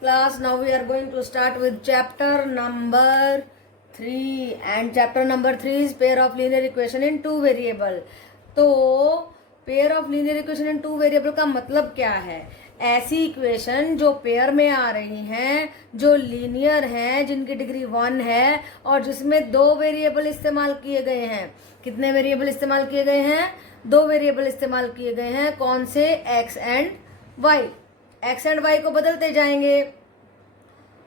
class. Now we are going to start with chapter number 3, and chapter number 3 is pair of linear equation in two variable. तो pair of linear equation in two variable का मतलब क्या है? ऐसी equation जो pair में आ रही हैं, जो लीनियर हैं, जिनकी डिग्री 1 है और जिसमें दो वेरिएबल इस्तेमाल किए गए हैं. कितने वेरिएबल इस्तेमाल किए गए हैं? दो वेरिएबल इस्तेमाल किए गए हैं. कौन से? X and y. X and y को बदलते जाएंगे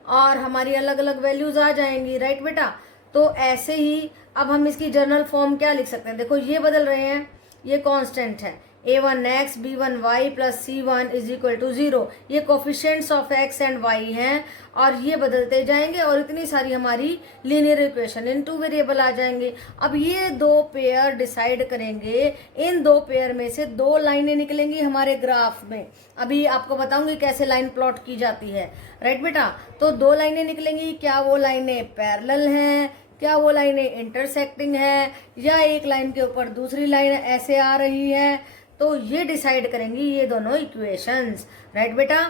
और हमारी अलग अलग वैल्यूज आ जाएंगी. राइट बेटा? तो ऐसे ही अब हम इसकी जर्नल फॉर्म क्या लिख सकते हैं? देखो ये बदल रहे हैं, ये कांस्टेंट है a1x b1y plus c1 is equal to 0. ये coefficients of x and y हैं और ये बदलते जाएंगे और इतनी सारी हमारी linear equation in two variable आ जाएंगे. अब ये दो पेयर डिसाइड करेंगे. इन दो पेयर में से दो लाइनें निकलेंगी हमारे ग्राफ में. अभी आपको बताऊंगी कैसे लाइन प्लॉट की जाती है. राइट बेटा? तो दो लाइनें निकलेंगी. क्या वो लाइनें पैरेलल हैं? क्या वो लाइनें इंटरसेक्टिंग है? या एक लाइन के ऊपर दूसरी लाइन ऐसे आ रही है? तो ये डिसाइड करेंगी ये दोनों इक्वेशंस. राइट बेटा?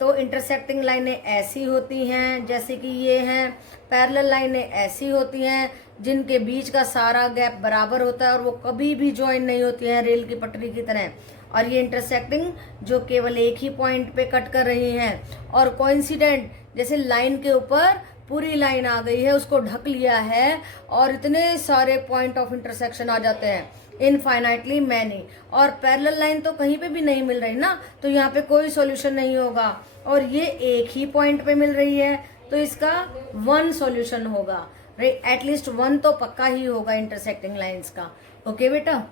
तो इंटरसेक्टिंग लाइनें ऐसी होती हैं जैसे कि ये हैं. पैरेलल लाइनें ऐसी होती हैं जिनके बीच का सारा गैप बराबर होता है और वो कभी भी ज्वाइन नहीं होती हैं रेल की पटरी की तरह. और ये इंटरसेक्टिंग जो केवल एक ही पॉइंट पे कट कर रही हैं. और कोइंसिडेंट जैसे लाइन के ऊपर पूरी लाइन आ गई है, उसको ढक लिया है और इतने सारे पॉइंट ऑफ इंटरसेक्शन आ जाते हैं, इनफाइनाइटली मैनी. और पैरेलल लाइन तो कहीं पे भी नहीं मिल रही ना, तो यहाँ पे कोई सॉल्यूशन नहीं होगा. और ये एक ही पॉइंट पे मिल रही है तो इसका वन सॉल्यूशन होगा. एटलीस्ट वन तो पक्का ही होगा इंटरसेक्टिंग लाइंस का. ओके बेटा?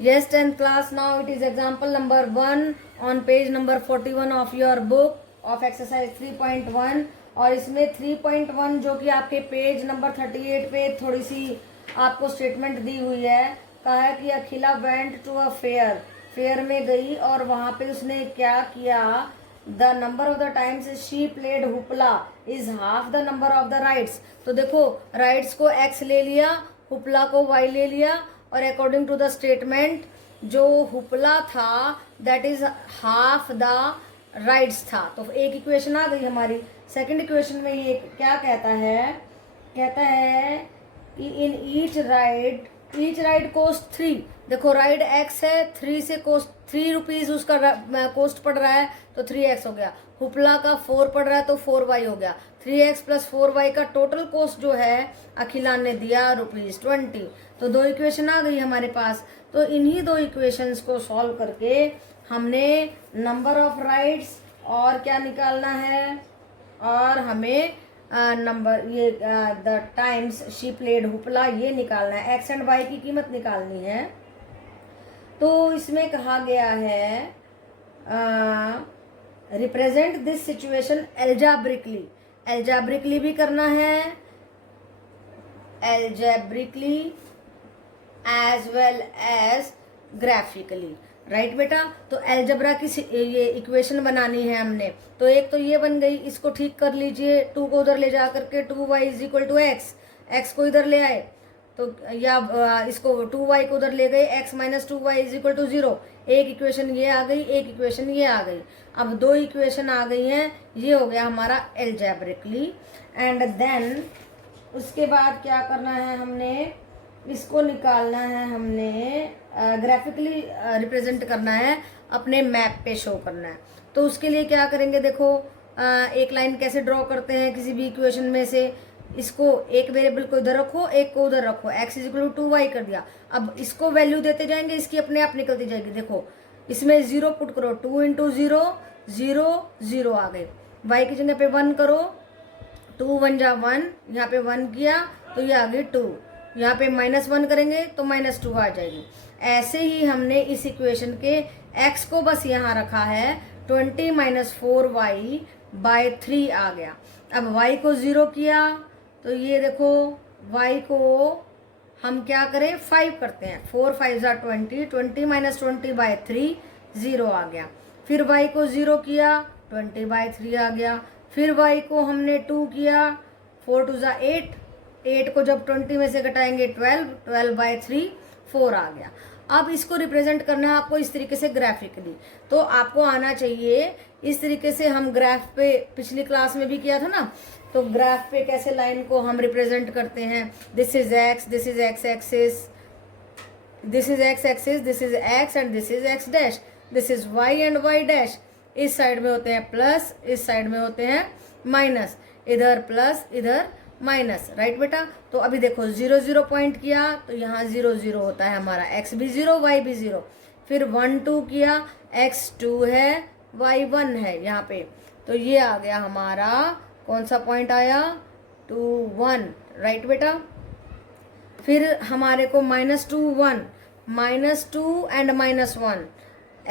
Yes, 10th class. Now it is example number 1 on page number 41 of your book of exercise 3.1. और इसमें 3.1 जो कि आपके पेज नंबर 38 पे थोड़ी सी आपको स्टेटमेंट दी हुई है. कहा है कि Akhila went to a fair. Fair में गई और वहां पे उसने क्या किया? The number of the times she played hoopla is half the number of the rides. तो देखो, राइट्स को x ले लिया, हुपला को y ले लिया और अकॉर्डिंग टू द स्टेटमेंट जो हुपला था that is half the rights था. तो एक इक्वेशन आ गई हमारी. सेकंड इक्वेशन में ये क्या कहता है? कहता है कि इन ईच राइड कोस्ट 3. देखो राइड x है, 3 से कोस्ट 3 रुपीज उसका कोस्ट पड़ रहा है तो 3x हो गया. हुपला का 4 पड़ रहा है तो 4y हो गया. 3x प्लस 4y का टोटल कोस्ट जो है अखिला ने दिया ₹20. तो दो इक्वेशन आ गई हमारे पास. तो इन्हीं दो इक्वेशंस को सॉल्व करके हमने नंबर ऑफ राइड्स और क्या निकालना है, और हमें नंबर ये the times she played hoopla ये निकालना है. एक्स एंड वाई की कीमत निकालनी है. तो इसमें कहा गया है represent this situation algebraically. Algebraically भी करना है, algebraically as well as graphically. Right बेटा? तो एल्जेब्रा की ये इक्वेशन बनानी है हमने. तो एक तो ये बन गई, इसको ठीक कर लीजिए. 2 को उधर ले जा करके 2y is equal to x. X को इधर ले आए तो या इसको 2y को उधर ले गए, x minus 2y is equal to 0. एक इक्वेशन ये आ गई, एक इक्वेशन ये आ गई. अब दो इक्वेशन आ गई हैं. ये हो गया हमारा एल्जेब्रिकली. एंड देन उसके बाद क्या करना है? हमने इसको निकालना है, हमने ग्राफिकली रिप्रेजेंट करना है, अपने मैप पे शो करना है. तो उसके लिए क्या करेंगे? देखो एक लाइन कैसे ड्रॉ करते हैं किसी भी इक्वेशन में से. इसको एक वेरिएबल को इधर रखो, एक को उधर रखो. x is equal to 2y कर दिया. अब इसको वैल्यू देते जाएंगे, इसकी अपने आप निकलती जाएगी. देखो इसमें 0 पुट करो, 2 इंटू 0 0 0 आ गए. y की जगह पे 1 करो, 2 1 जा 1, यहाँ पे 1 किया तो ये आ गई 2. यहाँ पे -1 करेंगे तो -2 आ जाएगी. ऐसे ही हमने इस इक्वेशन के x को बस यहाँ रखा है, 20 - 4y बाय 3 आ गया. अब y को 0 किया तो ये देखो y को हम क्या करें? 5 करते हैं. 4 5 जा 20, 20 - 20 बाय 3 0 आ गया. फिर y को 0 किया, 20 बाय 3 आ गया. फिर y को हमने 2 किया, 4 2 जा 8, 8 को जब 20 में से घटाएंगे 12, 12 बाय 3 4 आ गया. अब इसको रिप्रेजेंट करना है आपको इस तरीके से ग्राफिकली, तो आपको आना चाहिए इस तरीके से। हम ग्राफ पे पिछली क्लास में भी किया था ना, तो ग्राफ पे कैसे लाइन को हम रिप्रेजेंट करते हैं। This is x, this is x axis, this is x axis, this is x and this is x dash, this is y and y dash. इस साइड में होते हैं प्लस, इस साइड में होते हैं माइनस, इधर प्लस इधर माइनस, राइट बेटा। तो अभी देखो 0 0 पॉइंट किया तो यहाँ 0 0 होता है हमारा, x भी 0 y भी 0। फिर 1 2 किया, x 2 है y 1 है यहाँ पे, तो ये आ गया हमारा कौन सा पॉइंट आया, 2 1, राइट बेटा। फिर हमारे को -2 1, -2 एंड -1,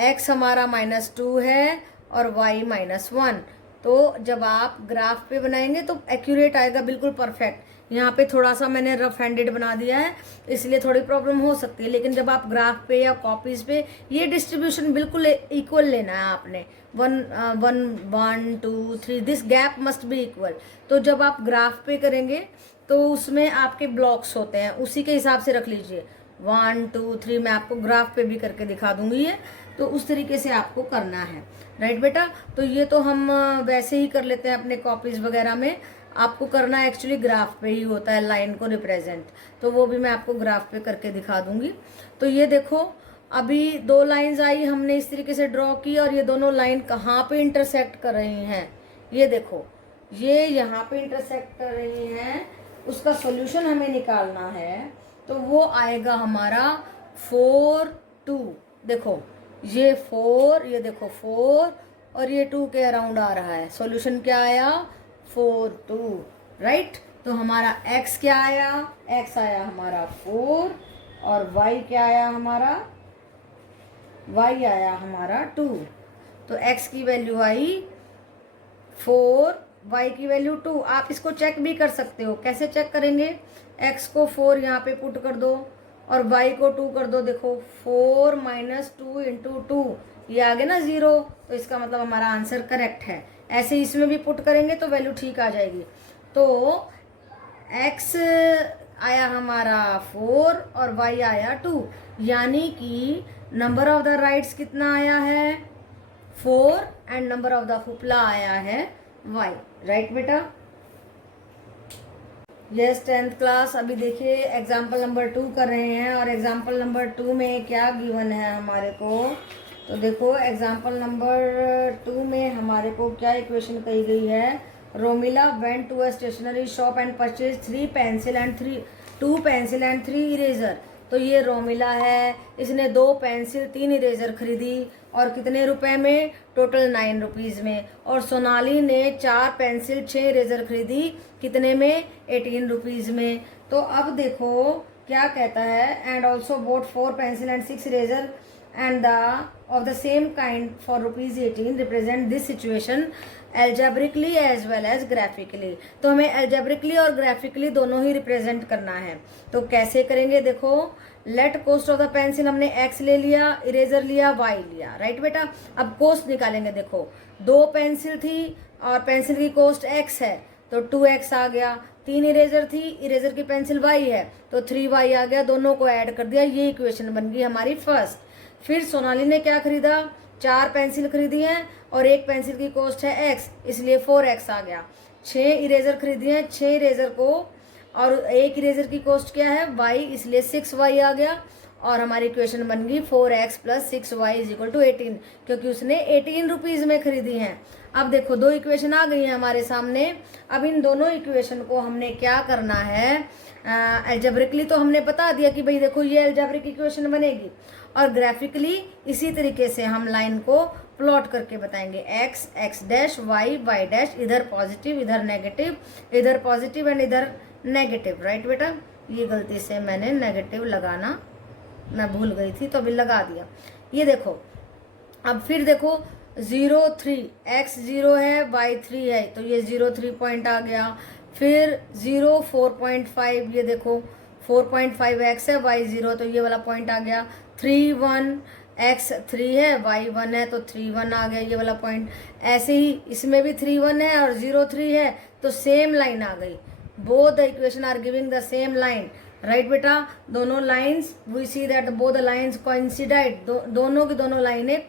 x हमारा -2 है और y -1। तो जब आप ग्राफ पे बनाएंगे तो एक्यूरेट आएगा, बिल्कुल परफेक्ट। यहाँ पे थोड़ा सा मैंने रफ हैंडेड बना दिया है, इसलिए थोड़ी प्रॉब्लम हो सकती है, लेकिन जब आप ग्राफ पे या कॉपीज पे ये डिस्ट्रीब्यूशन बिल्कुल इक्वल लेना है आपने, 1 1 1 2 3, this gap must be equal. तो जब आप ग्राफ पे करेंगे तो उसमें आपके ब्लॉक्स होते हैं, उसी के हिसाब से रख लीजिए, 1 2 3। मैं आपको ग्राफ पे भी करके दिखा दूंगी ये, तो उस तरीके से आपको करना है, राइट बेटा। तो ये तो हम वैसे ही कर लेते हैं अपने कॉपीज वगैरह में, आपको करना एक्चुअली ग्राफ पे ही होता है लाइन को रिप्रेजेंट, तो वो भी मैं आपको ग्राफ पे करके दिखा दूंगी। तो ये देखो अभी 2 लाइंस आई, हमने इस तरीके से ड्रॉ की, और ये दोनों लाइन कहाँ पे इंटरसेक्ट कर रही हैं, ये देखो ये यहाँ पे इंटरसेक्ट कर रही हैं। उसका सॉल्यूशन हमें निकालना है, तो वो आएगा हमारा 4 2। देखो ये 4, ये देखो 4 और ये 2 के अराउंड आ रहा है। सॉल्यूशन क्या आया, 4 2, राइट। तो हमारा x क्या आया, x आया हमारा 4, और y क्या आया हमारा, y आया हमारा 2। तो x की वैल्यू आई 4, y की वैल्यू 2। आप इसको चेक भी कर सकते हो, कैसे चेक करेंगे, x को 4 यहाँ पे पुट कर दो और y को 2 कर दो। देखो 4 - 2 × 2, ये आ गया ना 0, तो इसका मतलब हमारा आंसर करेक्ट है। ऐसे इसमें भी पुट करेंगे तो वैल्यू ठीक आ जाएगी। तो x आया हमारा 4 और y आया 2, यानी कि नंबर ऑफ द राइट्स कितना आया है, 4, एंड नंबर ऑफ द फुपला आया है y, राइट बेटा। यस 10th क्लास, अभी देखिए एग्जाम्पल नंबर 2 कर रहे हैं, और एग्जाम्पल नंबर 2 में क्या गिवन है हमारे को। तो देखो एग्जाम्पल नंबर 2 में हमारे को क्या इक्वेशन कही गई है, Romila went to a stationery shop and purchase 2 pencil and 3 eraser. तो ये रोमिला है, इसने 2 पेंसिल 3 इरेजर खरीदी, और कितने रुपए में, टोटल 9 रुपीज़ में। और सोनाली ने 4 पेंसिल 6 इरेजर खरीदी, कितने में, 18 रुपीज़ में। तो अब देखो क्या कहता है, and also boat 4 pencil and 6 eraser and of the same kind for ₹18 represent this situation algebraically as well as graphically। तो हमें algebraically और graphically दोनों ही रिप्रेजेंट करना है। तो कैसे करेंगे, देखो let cost of the pencil हमने x ले लिया, इरेजर लिया, y लिया, राइट बेटा। अब कोस्ट निकालेंगे, देखो 2 पेंसिल थी और पेंसिल की कोस्ट x है, तो 2x आ गया। 3 इरेजर थी, इरेजर की पेंसिल y है, तो 3y आ गया। दोनों को ऐड कर दिया, ये इक्वेशन बन गई हमारी फर्स्ट। फिर सोनाली ने क्या खरीदा, 4 पेंसिल खरीदी हैं और एक पेंसिल की कॉस्ट है x, इसलिए 4x आ गया। 6 इरेजर खरीदी हैं, 6 इरेजर को, और एक इरेजर की कॉस्ट क्या है, y, इसलिए 6y आ गया। और हमारी इक्वेशन बन गई 4x + 6y = 18, क्योंकि उसने 18 रुपीज़ में खरीदी हैं। अब देखो 2 इक्वेशन आ गई हैं हमारे सामने। अब इन दोनों इक्वेशन को हमने क्या करना है, एल्जेब्रिकली तो हमने बता दिया कि भाई देखो ये एल्जेब्रिक इक्वेशन बनेगी, और ग्राफिकली इसी तरीके से हम लाइन को प्लॉट करके बताएंगे, x x dash y y dash, इधर पॉजिटिव इधर नेगेटिव, इधर पॉजिटिव एंड इधर नेगेटिव, राइट बेटा। ये गलती से मैंने नेगेटिव लगाना मैं भूल गई थी, तो अभी लगा दिया। ये देखो अब फिर देखो 0 3, x 0 है y 3 है, तो ये 0 3 पॉइंट आ गया। फिर 0 4.5, ये देखो 4.5x है y 0, तो ये वाला पॉइंट आ गया। 3 1, x 3 है y 1 है, तो 3 1 आ गया, ये वाला पॉइंट। ऐसे ही इसमें भी 3 1 है और 0 3 है, तो सेम लाइन आ गई। Both the equation are giving the same line. Right बेटा, दोनों lines we see that both the lines coincide, दोनों की दोनों लाइनें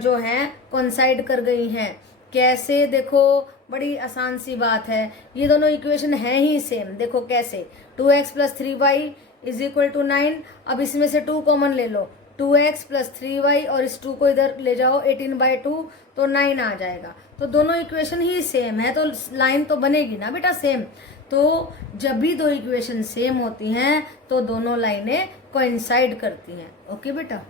जो हैं कोइंसाइड कर गई हैं। कैसे, देखो बड़ी आसान सी बात है, ये दोनों इक्वेशन हैं ही सेम। देखो कैसे, 2x plus 3y is equal to 9। अब इसमें से 2 कॉमन ले लो, 2x प्लस 3y और इस 2 को इधर ले जाओ 18/2 तो 9 आ जाएगा। तो दोनों इक्वेशन ही सेम है, तो लाइन तो बनेगी ना बेटा सेम। तो जब भी दो इक्वेशन सेम होती हैं तो दोनों लाइनें कोइंसाइड करती हैं। ओके बेटा,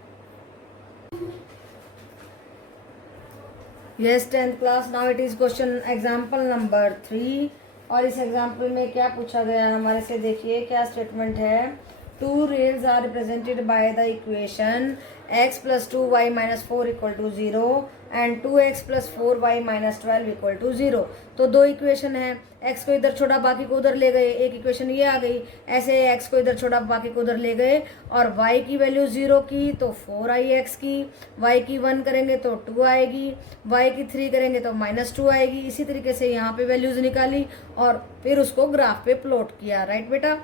yes 10th class, now it is question example number 3। और इस एग्जाम्पल में क्या पूछा गया है हमारे से, देखिए क्या स्टेटमेंट है। Two rails are represented by the equation x plus 2y minus 4 equal to 0 and 2x plus 4y minus 12 equal to 0। तो दो इक्वेशन है, x को इधर छोड़ा बाकी को उधर ले गए, एक इक्वेशन ये आ गई। ऐसे x को इधर छोड़ा बाकी को उधर ले गए और y की वैल्यू 0 की तो 4 आई x की, y की 1 करेंगे तो 2 आएगी, y की 3 करेंगे तो -2 आएगी। इसी तरीके से यहाँ पे वैल्यूज निकाली और फिर उसको ग्राफ पे प्लॉट किया। राइट बेटा,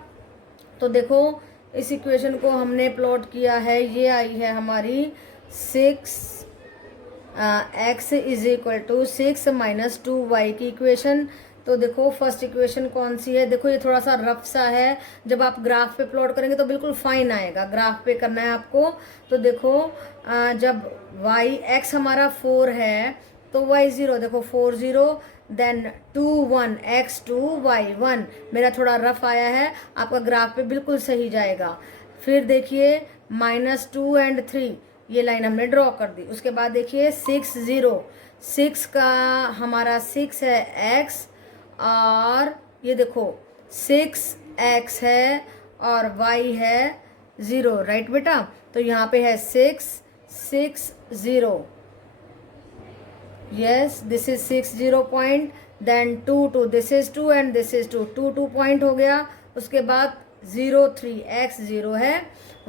तो देखो इस इक्वेशन को हमने प्लॉट किया है, ये आई है हमारी 6x is equal to 6 minus 2y की इक्वेशन। तो देखो फर्स्ट इक्वेशन कौन सी है, देखो ये थोड़ा सा रफ सा है, जब आप ग्राफ पे प्लॉट करेंगे तो बिल्कुल फाइन आएगा। ग्राफ पे करना है आपको। तो देखो जब x हमारा 4 है तो y 0, देखो 4 0 देन 2 1 x 2 y 1। मेरा थोड़ा रफ आया है, आपका ग्राफ पे बिल्कुल सही जाएगा। फिर देखिए -2 एंड 3, ये लाइन हमने ड्रॉ कर दी। उसके बाद देखिए 6 0, 6 का हमारा 6 है x और ये देखो 6x है और y है 0। राइट बेटा, तो यहाँ पे है 6 6 0, yes this is 6 0 point, then 2 2, this is 2 and this is 2, 2 2 point हो गया। उसके बाद 0 3, x 0 है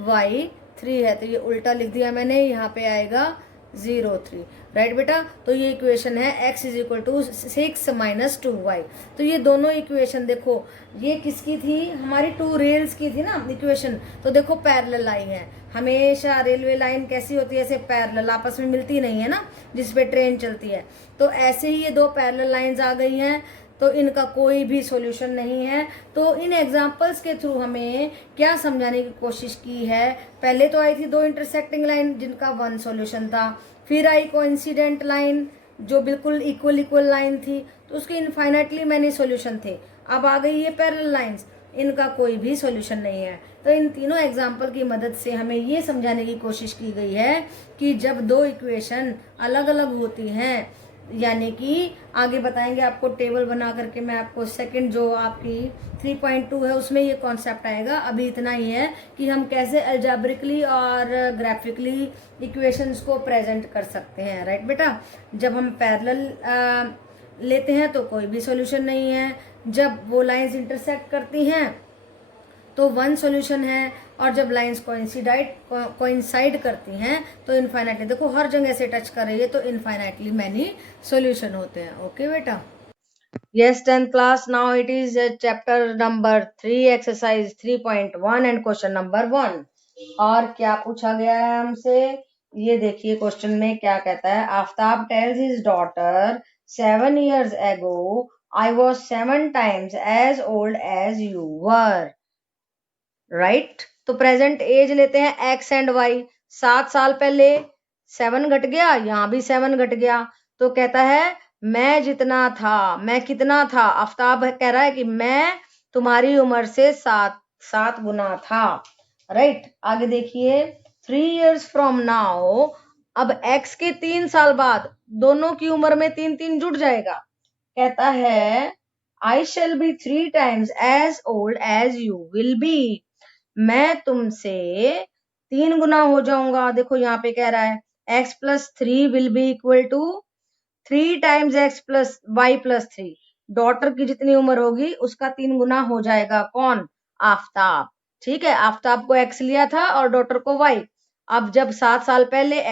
y 3 है, तो ये उल्टा लिख दिया मैंने, यहाँ पे आएगा 0 3। राइट बेटा, तो ये इक्वेशन है x is equal to 6 minus 2y। तो ये दोनों इक्वेशन देखो, ये किसकी थी, हमारी 2 रेल्स की थी ना इक्वेशन। तो देखो पैरेलल आई है, हमेशा रेलवे लाइन कैसी होती है, ऐसे पैरेलल, आपस में मिलती नहीं है ना, जिस पे ट्रेन चलती है। तो ऐसे ही ये दो पैरेलल लाइंस आ गई हैं, तो इनका कोई भी सॉल्यूशन नहीं है। तो इन एग्जांपल्स के थ्रू हमें क्या समझाने की कोशिश की है, पहले तो आई थी दो इंटरसेक्टिंग लाइन जिनका 1 सॉल्यूशन था, फिर आई कोइंसिडेंट लाइन जो बिल्कुल इक्वल लाइन थी, तो उसके इनफाइनाइटली मैनी सॉल्यूशन थे। अब आ गई ये पैरेलल लाइंस, इनका कोई भी सॉल्यूशन नहीं है। तो इन तीनों एग्जाम्पल की मदद से हमें ये समझाने की कोशिश की गई है कि जब दो इक्वेशन अलग अलग होती हैं, यानी कि आगे बताएंगे आपको टेबल बना करके, मैं आपको सेकंड जो आपकी 3.2 है उसमें ये कॉन्सेप्ट आएगा। अभी इतना ही है कि हम कैसे अलजेब्रिकली और ग्राफिकली इक्वेशंस को प्रेजेंट कर सकते हैं। राइट बेटा, जब हम पैरेलल लेते हैं तो कोई भी सॉल्यूशन नहीं है, जब वो लाइंस इंटरसेक्ट करती हैं तो 1 सॉल्यूशन है, और जब लाइंस कोइंसाइड करती हैं तो इनफाइनाइटली, देखो हर जगह से टच कर रही है तो इनफाइनाइटली मैनी सॉल्यूशन होते हैं। ओके बेटा, yes 10th class, now it is chapter number 3 exercise 3.1 and question number 1। और क्या पूछा गया है हमसे, ये देखिए क्वेश्चन में क्या कहता है। Aftab tales his daughter 7 years ago I was 7 times as old as you were। Right, तो प्रेजेंट एज लेते हैं x एंड y। 7 साल पहले 7 घट गया, यहाँ भी 7 घट गया, तो कहता है मैं जितना था, मैं कितना था। आफ्ताब कह रहा है कि मैं तुम्हारी उम्र से 7 गुना था। राइट, आगे देखिए 3 years from now, अब x के 3 साल बाद दोनों की उम्र में 3 जुड़ जाएगा। कहता है I shall be 3 times as old as you will be। मैं तुमसे 3 गुना हो जाऊंगा। देखो यहाँ पे कह रहा है x plus 3 will be equal to 3 times x plus y plus 3। Daughter की जितनी उम्र होगी उसका 3 गुना हो जाएगा। कौन, आफ्ताब। ठीक है, आफ्ताब को x लिया था और डॉटर को y। अब जब 7 साल पहले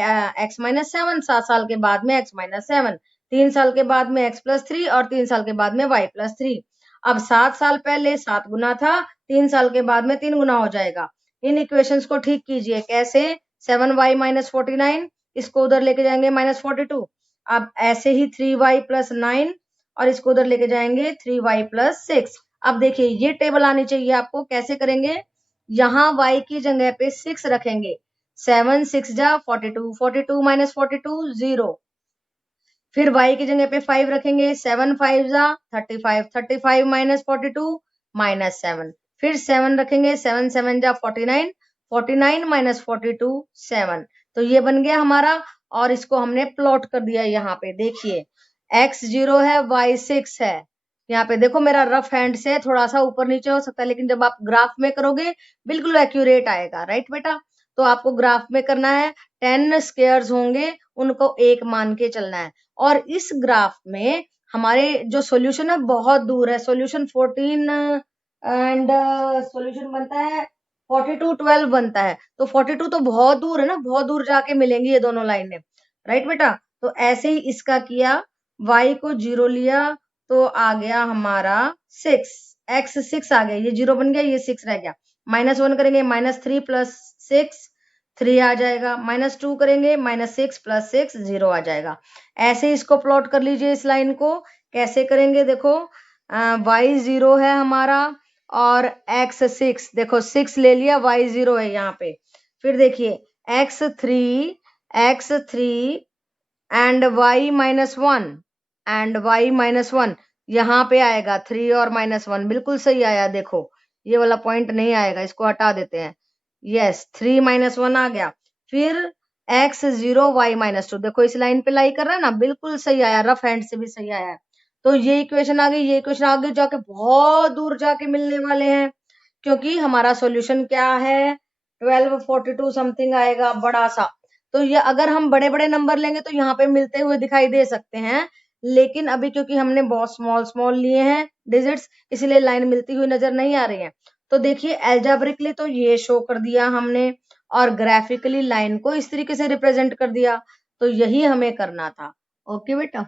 x माइनस 7, 7 साल के बाद में x माइनस 7, 3 साल के बाद में x प्लस 3 और 3 साल के बाद में y प्लस 3। अब 7 साल पहले 7 गुना था, 3 साल के बाद में 3 गुना हो जाएगा। इन इक्वेशंस को ठीक कीजिए। कैसे? 7y माइनस 49, इसको उधर लेके जाएंगे -42। अब ऐसे ही 3y प्लस 9 और इसको उधर लेके जाएंगे 3y प्लस 6। अब देखिए ये टेबल आनी चाहिए आपको। कैसे करेंगे? यहाँ y की जगह पे 6 रखेंगे। 7 6 जा 42, 42 माइनस 42 0। फिर y की जगह पे 5 रखेंगे। 7 5 जा 35, 35 माइनस 42 माइनस 7। फिर 7 रखेंगे। 7 7 जा 49, 49 माइनस 42 7। तो ये बन गया हमारा, और इसको हमने प्लॉट कर दिया। यहाँ पे देखिए x 0 है, y 6 है। यहाँ पे देखो मेरा रफ हैंड से थोड़ा सा ऊपर नीचे हो सकता है, लेकिन जब आप ग्राफ में करोगे बिल्कुल एक्यूरेट आएगा। राइट बेटा? तो आपको ग्राफ में करना है, 10 स्क्वायर्स होंगे उनको 1 मान के चलना है। और इस ग्राफ में हमारे जो सॉल्यूशन है बहुत दूर है। सॉल्यूशन 14 एंड सॉल्यूशन बनता है 42 12 बनता है। तो 42 तो बहुत दूर है ना, बहुत दूर जाके मिलेंगी ये दोनों लाइनें। राइट बेटा? तो ऐसे ही इसका किया, y को 0 लिया तो आ गया हमारा 6, x 6 आ गया, ये 0 बन गया, ये 6 रह गया। -1 करेंगे -3 प्लस 6 3 आ जाएगा। -2 करेंगे -6 प्लस 6 0 आ जाएगा। ऐसे इसको प्लॉट कर लीजिए इस लाइन को। कैसे करेंगे? देखो y 0 है हमारा और x 6, देखो 6 ले लिया, y 0 है यहाँ पे। फिर देखिए x 3 and y -1 and y -1 यहाँ पे आएगा 3 और -1, बिल्कुल सही आया। देखो ये वाला पॉइंट नहीं आएगा, इसको हटा देते हैं। यस 3 -1 आ गया। फिर x 0 y -2, देखो इस लाइन पे लाई कर रहा है ना, बिल्कुल सही आया, रफ हैंड से भी सही आया। तो ये इक्वेशन आ गई। ये इक्वेशन आगे जाके बहुत दूर जाके मिलने वाले हैं, क्योंकि हमारा सॉल्यूशन क्या है 1242 समथिंग आएगा, बड़ा सा। तो ये अगर हम बड़े बड़े नंबर लेंगे तो यहाँ पे मिलते हुए दिखाई दे सकते हैं, लेकिन अभी क्योंकि हमने बहुत स्मॉल स्मॉल लिए हैं डिजिट्स, इसलिए लाइन मिलती हुई नजर नहीं आ रही है। तो देखिए एल्जेब्रिकली तो ये शो कर दिया हमने, और ग्राफिकली लाइन को इस तरीके से रिप्रेजेंट कर दिया। तो यही हमें करना था। ओके बेटा?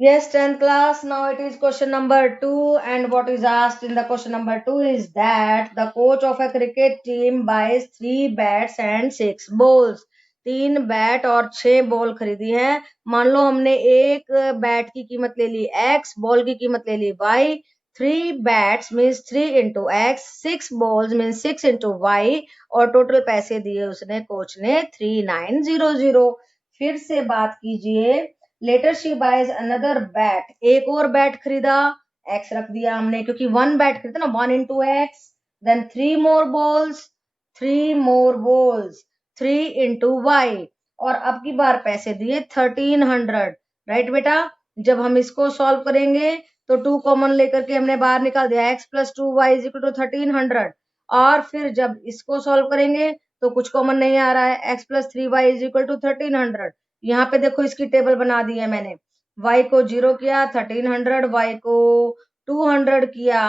Yes, 10th class. Now it is question number 2, and what is asked in the question number 2 is that the coach of a cricket team buys 3 bats and 6 balls. 3 bat और 6 ball खरीदी है। मान लो हमने एक bat की कीमत ले ली x, ball की कीमत ले ली y। 3 bats means 3 into x, 6 balls means 6 into y, और टोटल पैसे दिए उसने कोच ने 3900। फिर से बात कीजिए। Later she buys another bat, एक और बैट खरीदा, एक्स रख दिया हमने क्योंकि 1 बैट खरीदा ना, 1 इंटू एक्स। देन 3 मोर बॉल्स, 3 मोर बॉल्स, 3 इंटू वाई, और अब की बार पैसे दिए 1300। राइट बेटा? जब हम इसको सॉल्व करेंगे तो 2 कॉमन लेकर के हमने बाहर निकाल दिया, x plus 2y is equal to 1300। और फिर जब इसको सॉल्व करेंगे तो कुछ कॉमन नहीं आ रहा है, x plus 3y is equal to 1300। यहाँ पे देखो इसकी टेबल बना दी है मैंने। y को 0 किया 1300, y को 200 किया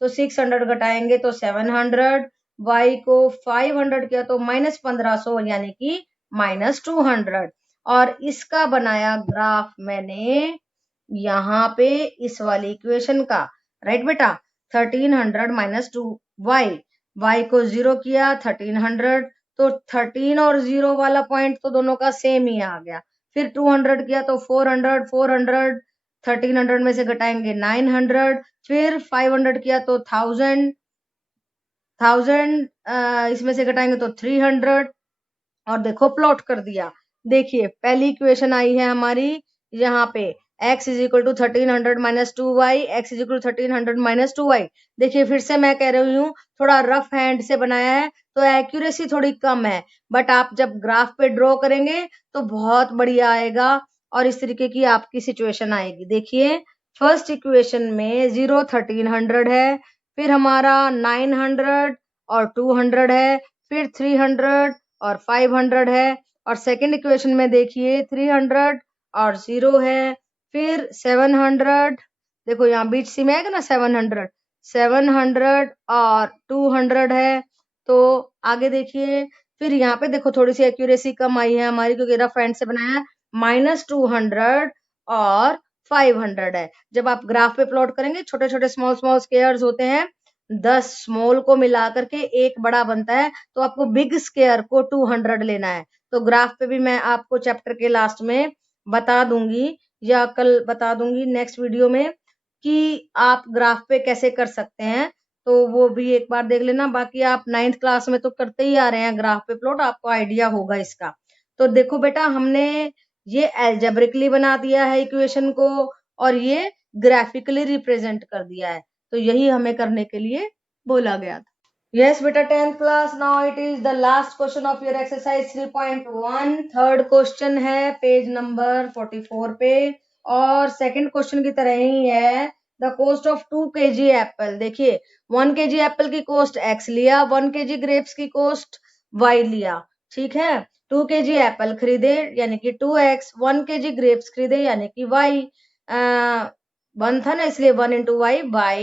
तो 600 घटाएंगे तो 700, y को 500 किया तो -1500 यानी कि -200। और इसका बनाया ग्राफ मैंने यहाँ पे इस वाली इक्वेशन का। राइट बेटा? 1300 माइनस 2y, y को 0 किया 1300, तो 13 और 0 वाला पॉइंट तो दोनों का सेम ही आ गया। फिर 200 किया तो 400, 400 1300 में से घटाएंगे 900, फिर 500 किया तो 1000, 1000 इसमें से घटाएंगे तो 300, और देखो प्लॉट कर दिया। देखिए पहली इक्वेशन आई है हमारी यहाँ पे, x is equal to 1300 minus 2y, x is equal to 1300 minus 2y। देखिए फिर से मैं कह रही हूँ थोड़ा रफ हैंड से बनाया है तो एक्यूरेसी थोड़ी कम है, बट आप जब ग्राफ पे ड्रॉ करेंगे तो बहुत बढ़िया आएगा, और इस तरीके की आपकी सिचुएशन आएगी। देखिए फर्स्ट इक्वेशन में 0 1300 है, फिर हमारा 900 और 200 है, फिर 300 और 500 है, और सेकंड इक्वेशन में देखिए 300 और 0 है, फिर 700, देखो यहाँ बीच सी में आएगा ना 700, 700 और 200 है। तो आगे देखिए फिर यहाँ पे देखो थोड़ी सी एक्यूरेसी कम आई है हमारी क्योंकि रफ हैंड से बनाया है, -200 और 500 है। जब आप ग्राफ पे प्लॉट करेंगे, छोटे छोटे स्मॉल स्मॉल स्क्वायर्स होते हैं, 10 स्मॉल को मिला करके एक बड़ा बनता है, तो आपको बिग स्क्वायर को 200 लेना है। तो ग्राफ पे भी मैं आपको चैप्टर के लास्ट में बता दूंगी या कल बता दूंगी नेक्स्ट वीडियो में कि आप ग्राफ पे कैसे कर सकते हैं, तो वो भी एक बार देख लेना। बाकी आप 9th क्लास में तो करते ही आ रहे हैं ग्राफ पे प्लॉट, आपको आइडिया होगा इसका। तो देखो बेटा, हमने ये एल्जेब्रिकली बना दिया है इक्वेशन को और ये ग्राफिकली रिप्रेजेंट कर दिया है, तो यही हमें करने के लिए बोला गया था। यस बेटा 10th class, now it is the last question of your exercise 3.1। Third question है पेज नंबर 44 पे, और सेकंड क्वेश्चन की तरह ही है। The cost of 2 kg Apple, देखिए 1 kg एप्पल की कॉस्ट x लिया, 1 kg ग्रेप्स की कॉस्ट y लिया, ठीक है। 2 kg एप्पल खरीदे यानी कि 2x, 1 kg ग्रेप्स खरीदे यानी कि y, 1 था ना इसलिए 1 into y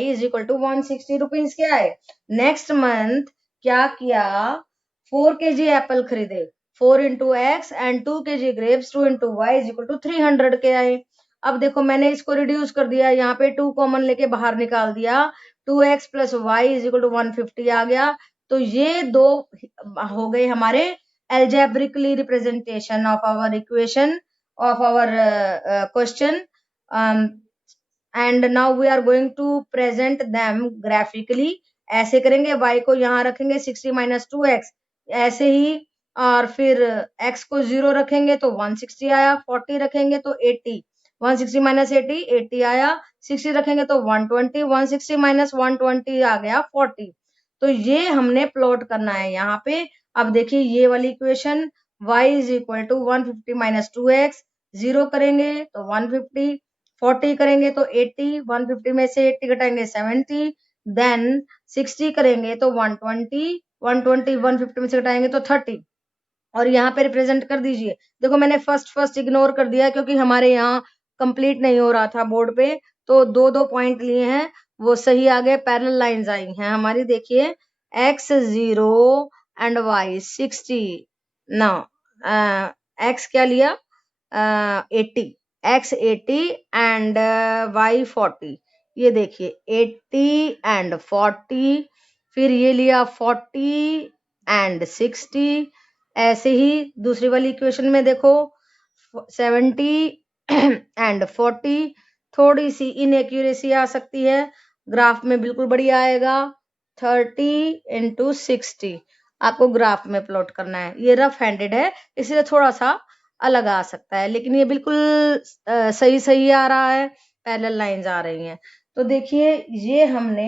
is equal to 160 rupees के आए। नेक्स्ट मंथ क्या किया, 4 kg एप्पल खरीदे, 4 into x and 2 kg grapes 2 into y is equal to 300 के आए। अब देखो मैंने इसको रिड्यूस कर दिया, यहाँ पे 2 कॉमन लेके बाहर निकाल दिया, 2x plus y is equal to 150 आ गया। तो ये दो हो गए हमारे algebraically representation of our equation of our question, and now we are going to present them graphically। ऐसे करेंगे, y को यहाँ रखेंगे 60 minus 2x, ऐसे ही, और फिर x को 0 रखेंगे तो 160 आया, 40 रखेंगे तो 80, 160 minus 80 80 आया, 60 रखेंगे तो 120, 160 minus 120 आ गया 40। तो ये हमने प्लॉट करना है यहाँ पे। अब देखिए ये वाली equation, y is equal to 150 minus 2x, 0 करेंगे तो 150, 40 करेंगे तो 80, 150 में से 80 घटाएंगे 70, देन 60 करेंगे तो 120, 120 150 में से घटाएंगे तो 30, और यहाँ पे रिप्रेजेंट कर दीजिए। देखो मैंने फर्स्ट इग्नोर कर दिया क्योंकि हमारे यहाँ कंप्लीट नहीं हो रहा था बोर्ड पे, तो 2 पॉइंट लिए हैं वो सही आ गए, पैरेलल लाइंस आई हैं हमारी। देखिए x 0 एंड y 60, ना x क्या लिया 80, x 80 एंड y 40, ये देखिए 80 एंड 40, फिर ये लिया 40 एंड 60। ऐसे ही दूसरी वाली इक्वेशन में देखो 70 एंड 40, थोड़ी सी इनएक्यूरेसी आ सकती है, ग्राफ में बिल्कुल बढ़िया आएगा 30 into 60, आपको ग्राफ में प्लॉट करना है। ये रफ हैंडेड है इसलिए थोड़ा सा अलग आ सकता है, लेकिन ये बिल्कुल सही आ रहा है, पैरेलल लाइंस आ रही हैं। तो देखिए ये हमने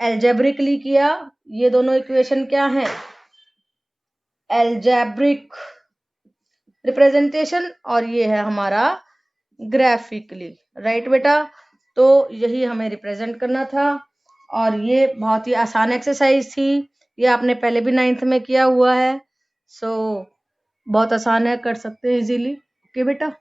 एल्जेब्रिकली किया, ये दोनों इक्वेशन क्या है, एल्जेब्रिक रिप्रेजेंटेशन, और ये है हमारा ग्राफिकली, राइट बेटा। तो यही हमें रिप्रेजेंट करना था, और ये बहुत ही आसान एक्सरसाइज थी, ये आपने पहले भी 9th में किया हुआ है, सो बहुत आसान है, कर सकते हैं इजीली। ओके बेटा।